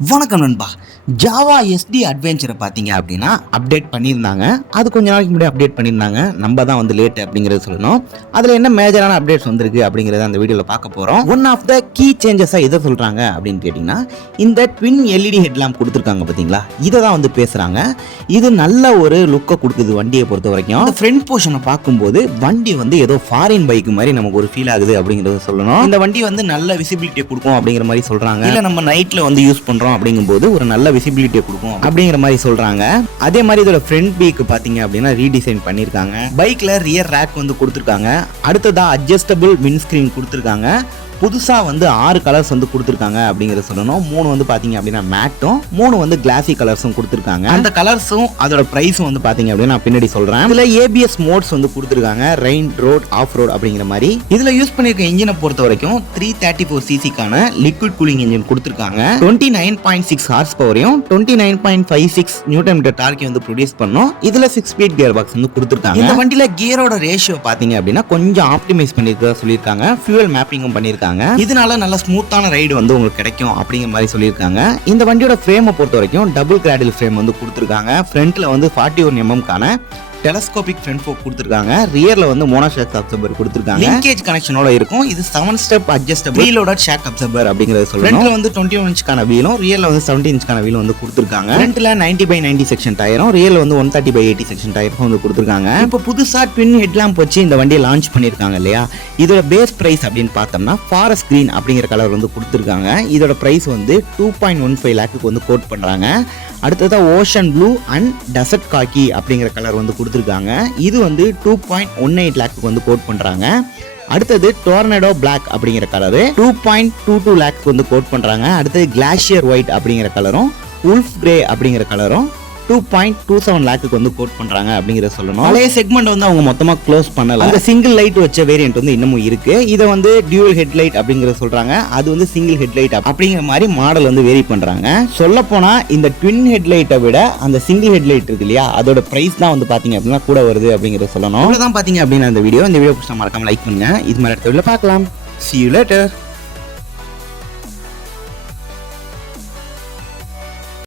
வணக்கம் நண்பா. Java ST அட்வென்ச்சரை பார்த்தீங்க அப்படின்னா அப்டேட் பண்ணியிருந்தாங்க. அது கொஞ்ச நாளைக்கு முன்னாடி அப்டேட் பண்ணியிருந்தாங்க. நம்ம தான் வந்து லேட் அப்படிங்கிறது சொல்லணும். அதில் என்ன மேஜரான அப்டேட்ஸ் வந்திருக்கு அப்படிங்கிறத அந்த வீடியோவில் பார்க்க போகிறோம். ஒன் ஆஃப் த கீ சேஞ்சஸாக எதை சொல்கிறாங்க அப்படின்னு கேட்டிங்கன்னா, இந்த ட்வின் எல்இடி ஹெட்லாம்ப் கொடுத்துருக்காங்க பார்த்தீங்களா, இதை தான் வந்து பேசுகிறாங்க. இது நல்ல ஒரு லுக்கை கொடுக்குது வண்டியை பொறுத்த வரைக்கும். இந்த ஃப்ரண்ட் போர்ஷனை பார்க்கும்போது வண்டி வந்து ஏதோ ஃபாரின் பைக் மாதிரி நமக்கு ஒரு ஃபீல் ஆகுது அப்படிங்கிறத சொல்லணும். இந்த வண்டி வந்து நல்ல விசிபிலிட்டியை கொடுக்கும் அப்படிங்கிற மாதிரி சொல்கிறாங்க. இல்லை நம்ம நைட்டில் வந்து யூஸ் பண்ணுறோம் அப்படிங்கும்போது ஒரு நல்ல விசிபிலிட்டியை கொடுக்கும் அப்படிங்கிற மாதிரி சொல்றாங்க. அதே மாதிரி இதோட ஃப்ரண்ட் வீக் பாத்தீங்க அப்படின்னா ரீடிசைன் பண்ணிருக்காங்க. பைக்ல ரியர் ரேக் வந்து கொடுத்துருக்காங்க. அடுத்ததா அட்ஜஸ்டபிள் விண்ட்ஸ்கிரீன் கொடுத்துருக்காங்க. புதுசா வந்து 6 கலர்ஸ் வந்து கொடுத்துருக்காங்க அப்படிங்கறத சொல்லணும். 3 வந்து பாத்தீங்க அப்படின்னா மேட்டும், 3 வந்து கிளாசி கலர்ஸும் கொடுத்துருக்காங்க. அந்த கலர்ஸும் அதோட பிரைஸும் வந்து பாத்தீங்க அப்படின்னா நான் பின்னாடி சொல்றேன். இதுல ஏபிஎஸ் மோட்ஸ் வந்து கொடுத்துருக்காங்க, ரெயின், ரோட், ஆஃப் ரோட் அப்படிங்கிற மாதிரி. இதுல யூஸ் பண்ணிருக்க இன்ஜினை பொறுத்த வரைக்கும் 334 சிசிக்கான லிக்விட் கூலிங் இன்ஜின் கொடுத்துருக்காங்க. 29.6 ஹார்ஸ் பவரையும் 29.56 நியூட்டன் மீட்டர் டார்க்கை வந்து ப்ரொடியூஸ் பண்ணும். இதுல 6 ஸ்பீட் கியர் பாக்ஸ் வந்து கொடுத்துருக்காங்க. இந்த வண்டியில கியரோட ரேஷியோ பாத்தீங்க அப்படின்னா கொஞ்சம் ஆப்டிமைஸ் பண்ணிருக்கதா சொல்லியிருக்காங்க. ஃபியூவல் மேப்பிங்கும் பண்ணிருக்காங்க. இதனால நல்ல ஸ்மூத்தான ரைடு வந்து உங்களுக்கு கிடைக்கும் அப்படிங்கிற மாதிரி சொல்லியிருக்காங்க. இந்த வண்டியோட ஃப்ரேமை பொறுத்த வரைக்கும் டபுள் கிராடில் ஃப்ரேம் வந்து கொடுத்துருக்காங்க. ஃப்ரண்ட்ல வந்து 41 mm டெலஸ்கோபிக் ஃப்ரண்ட் ஃபோக் கொடுத்துருக்காங்க. ரியர்ல வந்து மோனோ ஷாக் அப்சர்வர் கொடுத்துருக்காங்க. லிங்கேஜ் கனெக்ஷனோட இருக்கும். இது 7 ஸ்டெப் அட்ஜஸ்டபிள் வீலோட ஷாக் அப்சர்வர் அப்படிங்கறது சொல்றோம். ஃப்ரண்ட்ல வந்து 21 இன்ச்கான வீலும், ரியர்ல வந்து 17 இன்ச்கான வீலும் வந்து கொடுத்துருக்காங்க. ஃப்ரண்ட்ல 90/90 செக்ஷன் டயரும், ரியர்ல வந்து 130/80 செக்ஷன் டயரும் வந்து கொடுத்துருக்காங்க. இப்போ புதுசா ட்வின் ஹெட்லாம்ப் வச்சு இந்த வண்டியை லான்ச் பண்ணிருக்காங்க இல்லையா, இதோட பேஸ் பிரைஸ் அப்படின்னு பார்த்தோம்னா ஃபாரஸ்ட் கிரீன் அப்படிங்கிற கலர் வந்து கொடுத்துருக்காங்க. இதோட பிரைஸ் வந்து 2.15 லேக்கு வந்து கோட் பண்றாங்க. அடுத்ததா ஓஷன் ப்ளூ அண்ட் டெசர்ட் காக்கி அப்படிங்கிற கலர் வந்து கொடுத்துருக்காங்க. இது வந்து 2.18 லேக்கு வந்து கோட் பண்றாங்க. அடுத்தது டோர்னடோ பிளாக் அப்படிங்கிற கலரு 2.22 லேக்கு வந்து கோட் பண்றாங்க. அடுத்தது கிளாஷியர் ஒயிட் அப்படிங்கிற கலரும், உல்ஃப் கிரே அப்படிங்கிற கலரும் 2.27 லேக்கு வந்து கோட் பண்றாங்க அப்படிங்கறத சொல்லணும். பழைய செக்மெண்ட் வந்து அவங்க மொத்தமா க்ளோஸ் பண்ணல. அந்த சிங்கிள் லைட் வச்ச வேரியன்ட் வந்து இன்னமும் இருக்கு. இதை வந்து டியூவல் ஹெட்லைட் அப்படிங்கறத சொல்றாங்க. அது வந்து சிங்கிள் ஹெட்லைட் அப்படிங்கிற மாதிரி மாடல் வந்து வேரி பண்றாங்க. சொல்ல போனா இந்த ட்வின் ஹெட்லைட்டை விட அந்த சிங்கிள் ஹெட்லைட் இருக்கு இல்லையா, அதோட பிரைஸ் தான் வந்து பாத்தீங்க அப்படின்னா கூட வருது அப்படிங்கறத சொல்லணும். அவ்வளவுதான் பாத்தீங்க அப்படின்னா இந்த வீடியோ பிடிச்சா மறக்காம லைக் பண்ணுங்க. இது மாதிரி அடுத்த வீடியோல பார்க்கலாம். See you later.